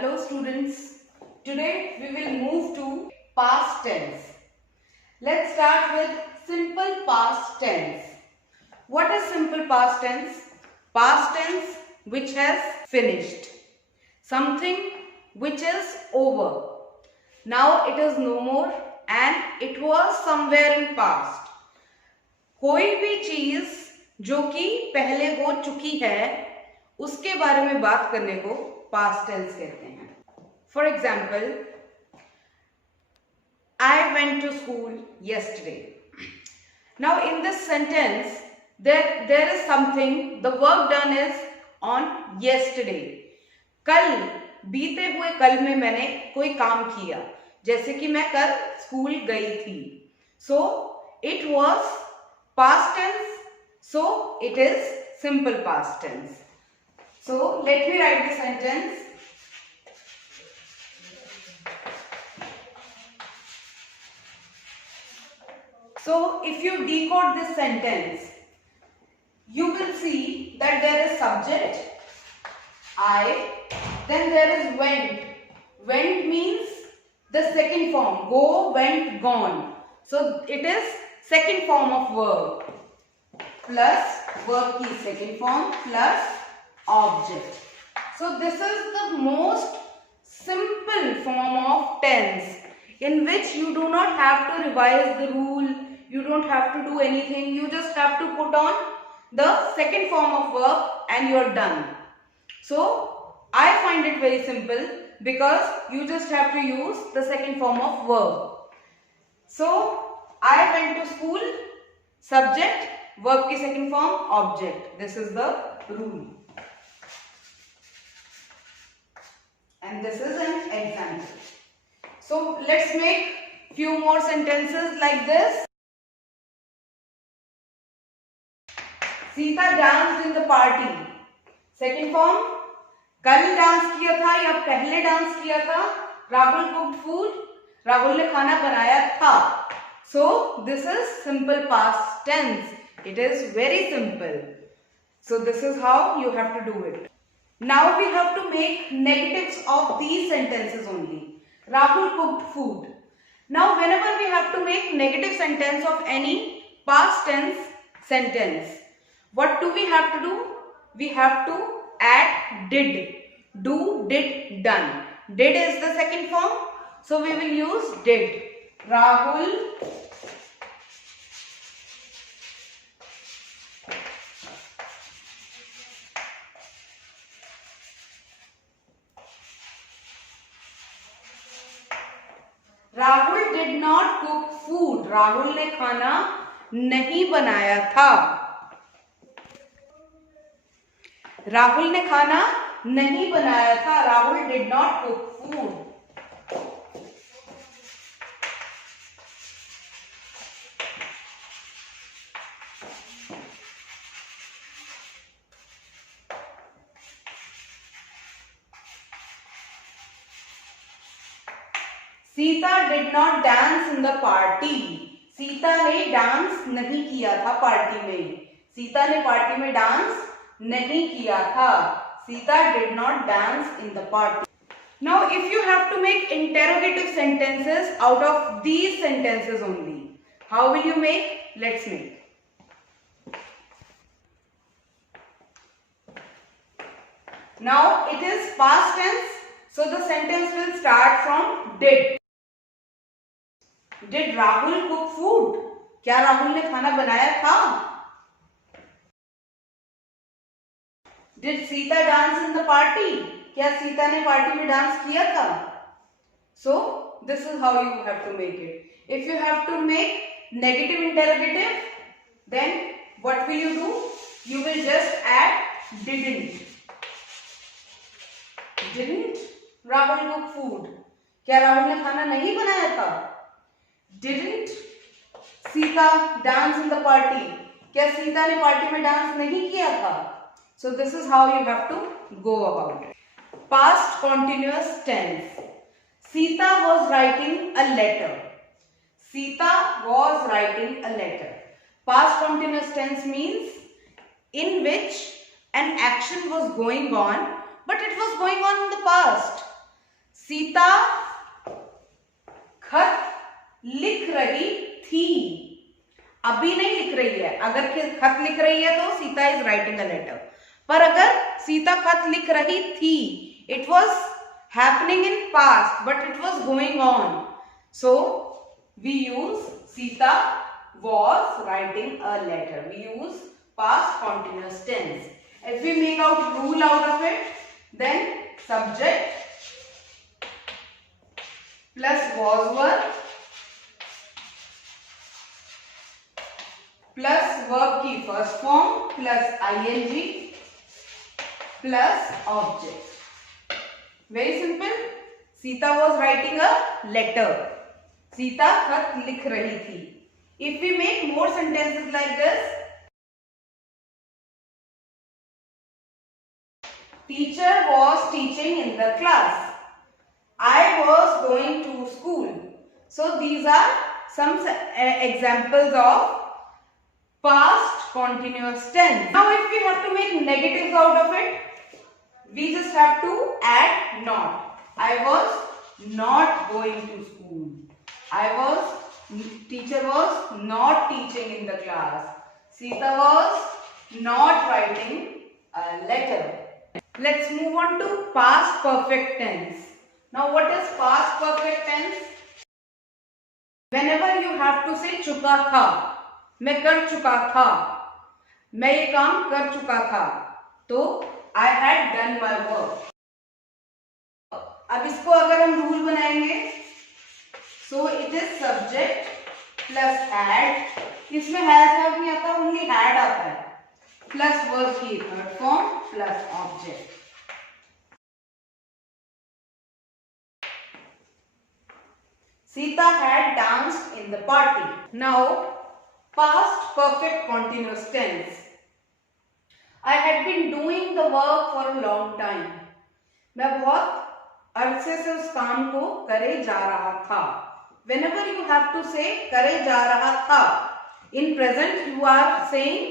Hello students, today we will move to past tense. Let's start with simple past tense. What is simple past tense? Past tense which has finished. Something which is over. Now it is no more and it was somewhere in past. कोई भी चीज जो कि पहले हो चुकी है उसके बारे में बात करने को पास्ट टेंस कहते हैं. For example, I went to school yesterday. Now in this sentence there is something, the work done is on yesterday. कल, बीते हुए कल में मैंने कोई काम किया, जैसे कि मैं कल स्कूल गई थी. So it was past tense, so it is simple past tense. So let me write the sentence. So if you decode this sentence, you will see that there is subject, I, then there is went. Went means the second form, go, went, gone. So it is second form of verb, plus verb की second form, plus object. So this is the most simple form of tense in which you do not have to revise the rule, you don't have to do anything, you just have to put on the second form of verb and you are done. So I find it very simple because you just have to use the second form of verb. So I went to school, subject, verb की second form, object. This is the rule. And this is an example. So let's make few more sentences like this. Sita danced in the party. Second form, कल dance किया था या पहले dance किया था. Rahul cooked food. Rahul ने खाना बनाया था. So this is simple past tense. It is very simple. So this is how you have to do it. Now we have to make negatives of these sentences only. Rahul cooked food. Now whenever we have to make negative sentence of any past tense sentence, what do we have to do? We have to add did. Do, did, done. Did is the second form, so we will use did. Rahul did not cook food. Rahul ने खाना नहीं बनाया था. राहुल ने खाना नहीं बनाया था. Rahul did not cook food. Sita did not dance in the party. Sita ने डांस नहीं किया था पार्टी में. सीता ने पार्टी में डांस नहीं किया था. Sita did not dance in the party. Now if you have to make interrogative sentences out of these sentences only, how will you make? Let's make. Now it is past tense, so the sentence will start from did. Did Rahul cook food? क्या राहुल ने खाना बनाया था? Did Sita dance in the party? क्या सीता ने party में dance किया था? So this is how you have to make it. If you have to make negative interrogative, then what will you do? You will just add didn't. Didn't Rahul cook food? क्या राहुल ने खाना नहीं बनाया था? Didn't Sita dance in the party? क्या सीता ने party में dance नहीं किया था? So this is how you have to go about it. Past continuous tense. Sita was writing a letter. Sita was writing a letter. Past continuous tense means in which an action was going on, but it was going on in the past. Sita खत लिख रही थी, अभी नहीं लिख रही है। अगर खत लिख रही है तो Sita is writing a letter, पर अगर सीता खत लिख रही थी, it was happening in past but it was going on, so we use Sita was writing a letter. We use past continuous tense. If we make out rule out of it, then subject plus was were plus verb की first form plus ing plus object. Very simple. Sita was writing a letter. Sita खत लिख रही थी. If we make more sentences like this, teacher was teaching in the class. I was going to school. So these are some examples of past continuous tense. Now if we have to make negatives out of it, we just have to add not. I was not going to school. Teacher was not teaching in the class. Sita was not writing a letter. Let's move on to past perfect tense. Now what is past perfect tense? Whenever you have to say चुका था, मैं कर चुका था, मैं ये काम कर चुका था, तो I had done my work. अब इसको अगर हम रूल बनाएंगे, so it is subject plus had. इसमें has have नहीं आता, only had आता है, plus verb की third form plus object. Sita had danced in the party. Now past perfect continuous tense. I had been doing the work for a long time. मैं बहुत अरसे से उस काम को करे जा रहा था. Whenever you have to say करे जा रहा था, in present you are saying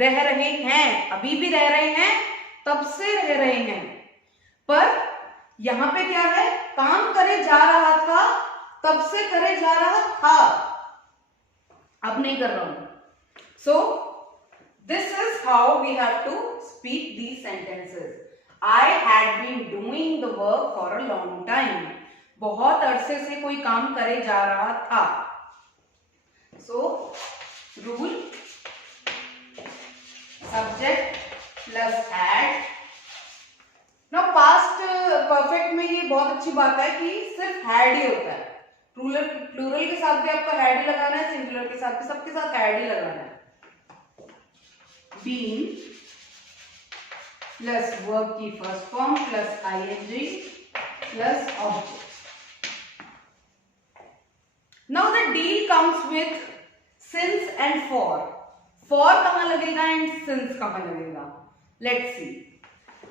रह रहे हैं, अभी भी रह रहे हैं, तब से रह रहे हैं. पर यहां पे क्या है, काम करे जा रहा था, तब से करे जा रहा था, अब नहीं कर रहा हूं. So this is how we have to speak these sentences. I had been doing the work for a long time. बहुत अरसे से कोई काम करे जा रहा था. So rule subject plus had. Now past perfect में ये बहुत अच्छी बात है कि सिर्फ had ही होता है. प्लूरल के साथ भी आपको had ही लगाना है, सिंगुलर के साथ भी, सबके साथ had ही लगाना है. Been plus verb की first form plus ing plus object. Now the deal comes with since and for. For कहाँ लगेगा and since कहाँ लगेगा? Let's see.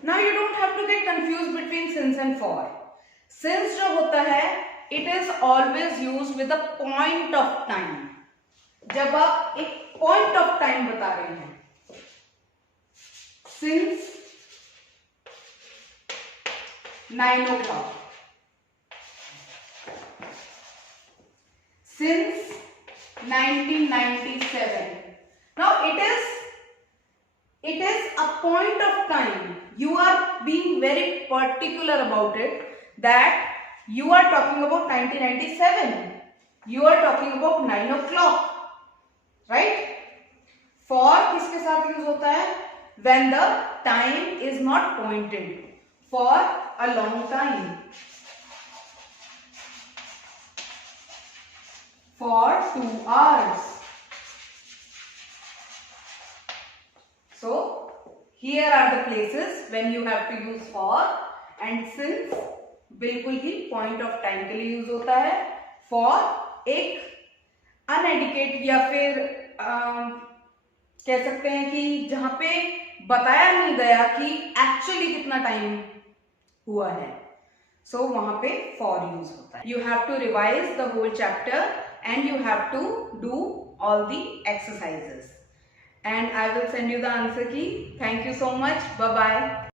Now you don't have to get confused between since and for. Since जो होता है, it is always used with a point of time. जब आप एक point of time बता रहे हैं, since 9 o'clock. Since 1997. Now it is a point of time. You are being very particular about it, that you are talking about 1997. You are talking about 9 o'clock. Right? For किसके साथ use होता है? When the time is not pointed. For a long time. For 2 hours. So here are the places when you have to use for, and since बिल्कुल ही point of time के लिए use होता है. For एक अनएडिकेट या फिर कह सकते हैं कि जहां पे बताया नहीं गया कि एक्चुअली कितना टाइम हुआ है, सो वहां पे फॉर यूज होता है. You have to revise the whole chapter and you have to do all the exercises, and I will send you the answer key. Thank you so much. Bye bye.